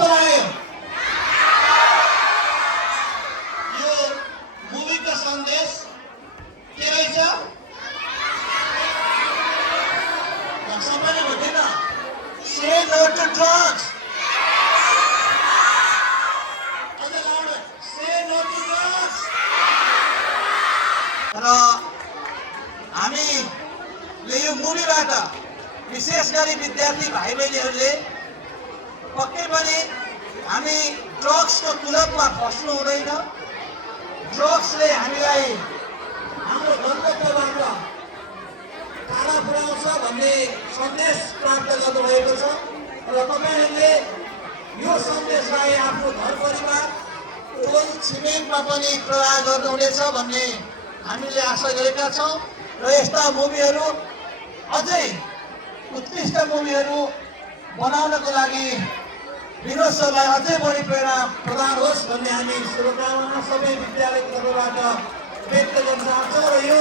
कस्तो लाग्यो यो मुभीको सन्देश के रहेछ सबैले भन्दैन से नो टु ड्रग्स र हामीले यो मुभीबाट विशेष गरी विद्यार्थी भाइ बहिनीहरूले पक्कै पनि हामी ड्रग्सको कुलतमा फस्नु हुँदैन। ड्रग्सले हामीलाई हाम्रो गन्तव्यबाट टाढा पुर्याउँछ भन्ने सन्देश प्राप्त गर्नुभएको छ र तपाईँहरूले यो सन्देशलाई आफ्नो घर परिवार टोल छिमेकमा पनि प्रचार गर्नुहुनेछ भन्ने हामीले आशा गरेका छौँ र यस्ता मुभीहरू अझै उत्कृष्ट मुभीहरू बनाउनको लागि विनोद सरलाई अझै बढी प्रेरणा प्रदान होस् भन्ने हामी शुभकामना सबै विद्यालयको तर्फबाट व्यक्त गर्न चाहन्छौँ र यो